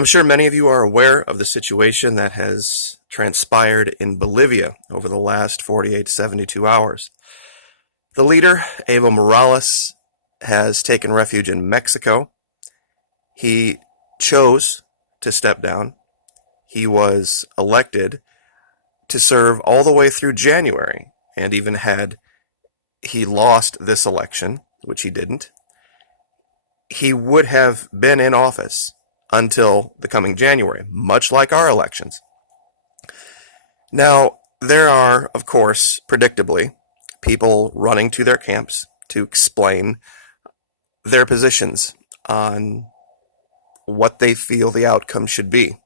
I'm sure many of you are aware of the situation that has transpired in Bolivia over the last 48 to 72 hours. The leader, Evo Morales, has taken refuge in Mexico. He chose to step down. He was elected to serve all the way through January, and even had he lost this election, which he didn't, he would have been in office until the coming January, much like our elections. Now, there are, of course, predictably, people running to their camps to explain their positions on what they feel the outcome should be.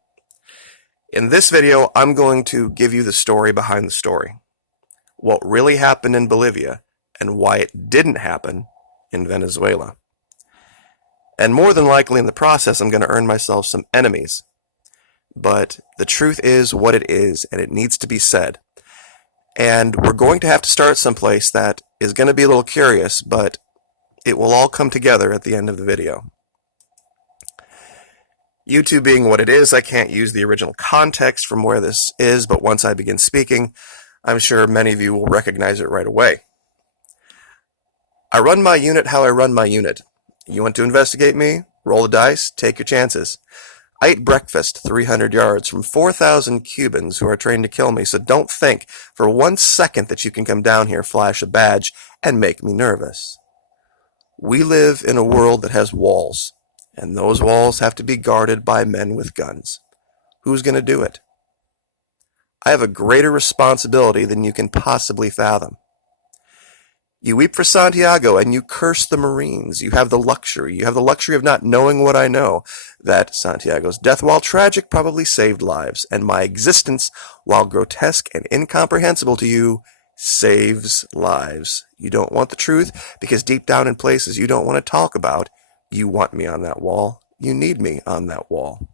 In this video, I'm going to give you the story behind the story. What really happened in Bolivia and why it didn't happen in Venezuela. And more than likely in the process, I'm going to earn myself some enemies. But the truth is what it is, and it needs to be said. And we're going to have to start someplace that is going to be a little curious, but it will all come together at the end of the video. YouTube being what it is, I can't use the original context from where this is, but once I begin speaking, I'm sure many of you will recognize it right away. I run my unit how I run my unit. You want to investigate me? Roll the dice, take your chances. I ate breakfast 300 yards from 4,000 Cubans who are trained to kill me, so don't think for 1 second that you can come down here, flash a badge, and make me nervous. We live in a world that has walls, and those walls have to be guarded by men with guns. Who's going to do it? I have a greater responsibility than you can possibly fathom. You weep for Santiago and you curse the Marines. You have the luxury of not knowing what I know, that Santiago's death, while tragic, probably saved lives, and my existence, while grotesque and incomprehensible to you, saves lives. You don't want the truth because deep down in places you don't want to talk about, you want me on that wall. You need me on that wall.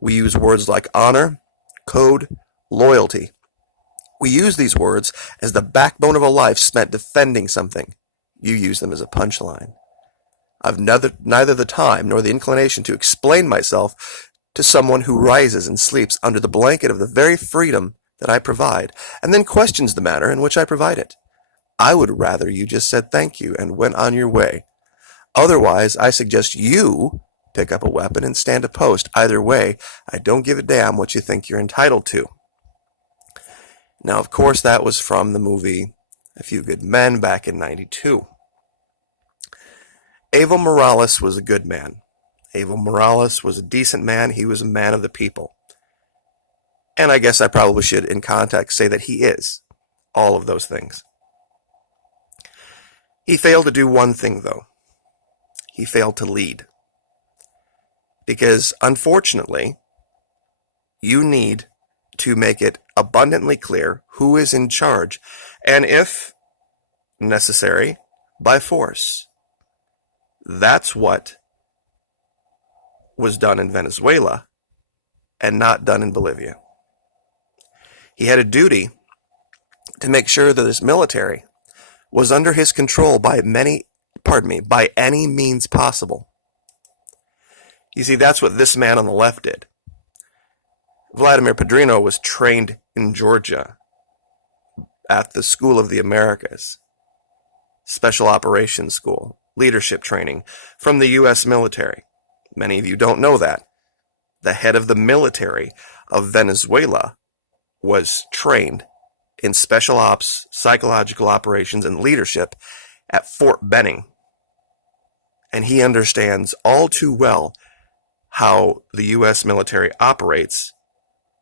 We use words like honor, code, loyalty. We use these words as the backbone of a life spent defending something. You use them as a punchline. I've neither the time nor the inclination to explain myself to someone who rises and sleeps under the blanket of the very freedom that I provide, and then questions the manner in which I provide it. I would rather you just said thank you and went on your way. Otherwise, I suggest you pick up a weapon and stand a post. Either way, I don't give a damn what you think you're entitled to. Now, of course, that was from the movie A Few Good Men back in '92. Evo Morales was a good man. Evo Morales was a decent man. He was a man of the people. And I guess I probably should, in context, say that he is all of those things. He failed to do one thing, though. He failed to lead. Because, unfortunately, you need to make it abundantly clear who is in charge, and if necessary, by force. That's what was done in Venezuela and not done in Bolivia. He had a duty to make sure that his military was under his control by any means possible. You see, that's what this man on the left did. Vladimir Padrino was trained in Georgia at the School of the Americas, Special Operations School, leadership training from the U.S. military. Many of you don't know that. The head of the military of Venezuela was trained in special ops, psychological operations, and leadership at Fort Benning. And he understands all too well how the U.S. military operates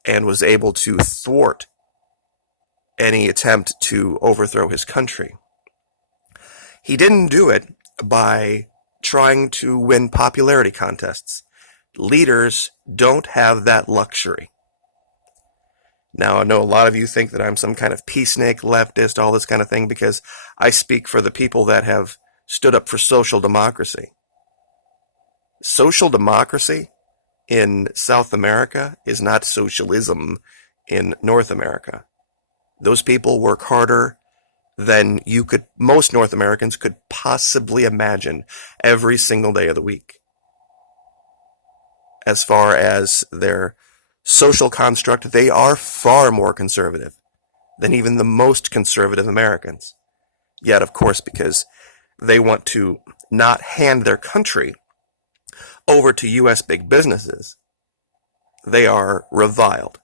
and was able to thwart any attempt to overthrow his country. He didn't do it by trying to win popularity contests. Leaders don't have that luxury. Now, I know a lot of you think that I'm some kind of peacenik, leftist, all this kind of thing, because I speak for the people that have stood up for social democracy. Social democracy in South America is not socialism in North America. Those people work harder than most North Americans could possibly imagine every single day of the week. as far as their social construct, they are far more conservative than even the most conservative Americans. Yet, of course, because they want to not hand their country over to U.S. big businesses, they are reviled.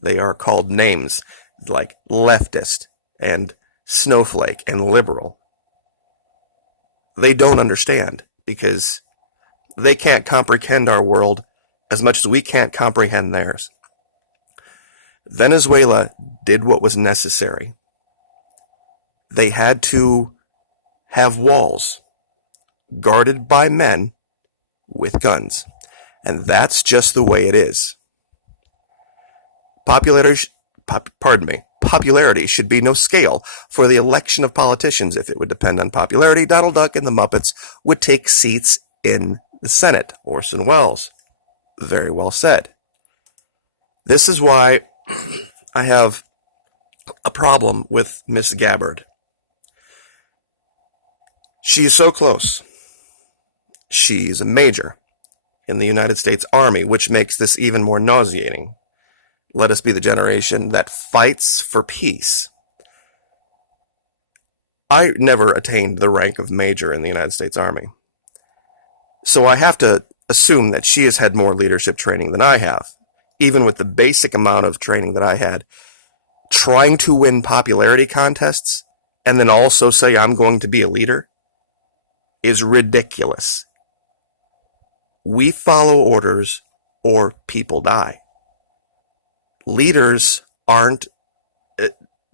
They are called names like leftist and snowflake and liberal. They don't understand because they can't comprehend our world as much as we can't comprehend theirs. Venezuela did what was necessary. They had to have walls guarded by men with guns. And that's just the way it is. Popularity should be no scale for the election of politicians. If it would depend on popularity, Donald Duck and the Muppets would take seats in the Senate. Orson Welles. Very well said. This is why I have a problem with Miss Gabbard. She's so close. She's a major in the United States Army, which makes this even more nauseating. Let us be the generation that fights for peace. I never attained the rank of major in the United States Army. So I have to assume that she has had more leadership training than I have, even with the basic amount of training that I had. Trying to win popularity contests and then also say I'm going to be a leader is ridiculous. We follow orders or people die. Leaders aren't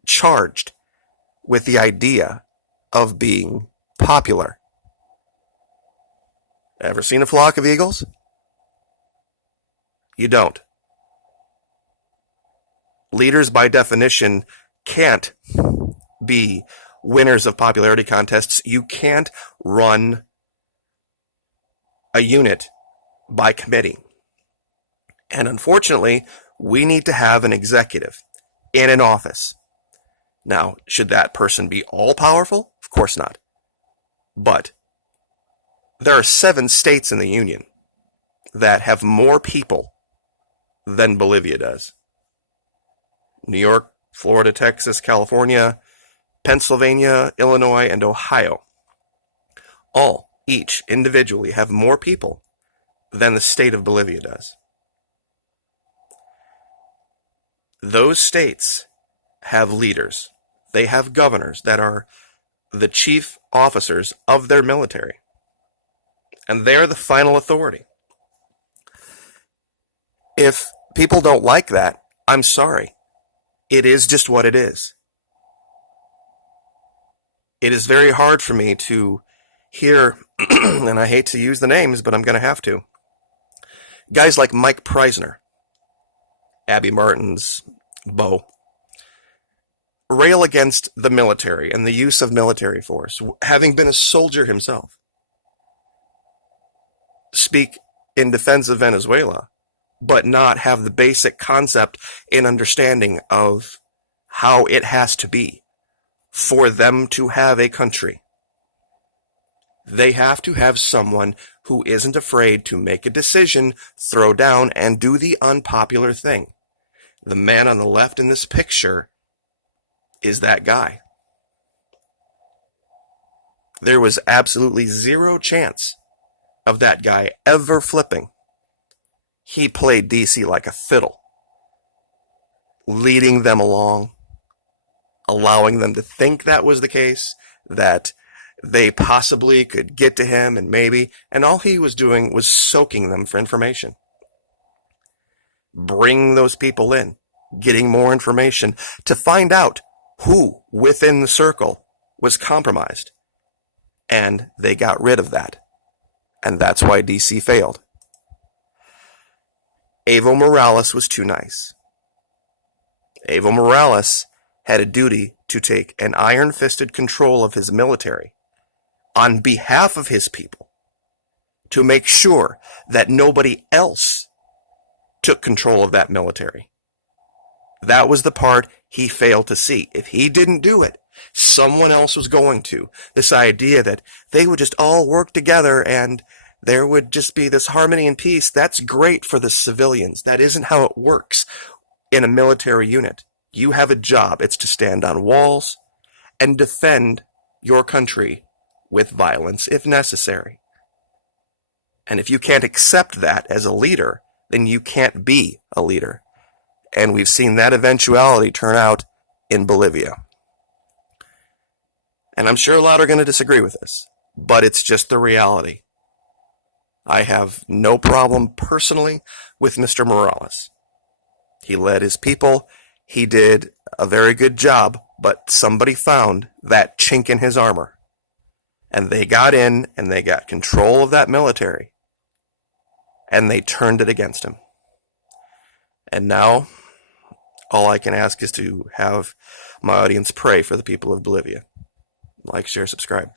charged with the idea of being popular. Ever seen a flock of eagles? You don't. Leaders, by definition, can't be winners of popularity contests. You can't run a unit by committee. And unfortunately, we need to have an executive in an office. Now, should that person be all-powerful? Of course not. But there are 7 states in the Union that have more people than Bolivia does. New York, Florida, Texas, California, Pennsylvania, Illinois, and Ohio. All, each, individually have more people than the state of Bolivia does. Those states have leaders. They have governors that are the chief officers of their military. And they're the final authority. If people don't like that, I'm sorry. It is just what it is. It is very hard for me to hear, and I hate to use the names, but I'm going to have to, guys like Mike Preisner, Abby Martin's beau, rail against the military and the use of military force, having been a soldier himself. Speak in defense of Venezuela, but not have the basic concept and understanding of how it has to be for them to have a country. They have to have someone who isn't afraid to make a decision, throw down, and do the unpopular thing. The man on the left in this picture is that guy. There was absolutely zero chance of that guy ever flipping. He played DC like a fiddle, leading them along, allowing them to think that was the case, that they possibly could get to him and maybe, and all he was doing was soaking them for information. Bring those people in, getting more information to find out who within the circle was compromised. And they got rid of that. And that's why DC failed. Evo Morales was too nice. Evo Morales had a duty to take an iron-fisted control of his military on behalf of his people to make sure that nobody else took control of that military. That was the part he failed to see. If he didn't do it, someone else was going to. This idea that they would just all work together and there would just be this harmony and peace. That's great for the civilians. That isn't how it works in a military unit. You have a job. It's to stand on walls and defend your country with violence if necessary. And if you can't accept that as a leader, then you can't be a leader. And we've seen that eventuality turn out in Bolivia. And I'm sure a lot are going to disagree with this, but it's just the reality. I have no problem personally with Mr. Morales. He led his people. He did a very good job, but somebody found that chink in his armor. And they got in and they got control of that military. And they turned it against him. And now, all I can ask is to have my audience pray for the people of Bolivia. Like, share, subscribe.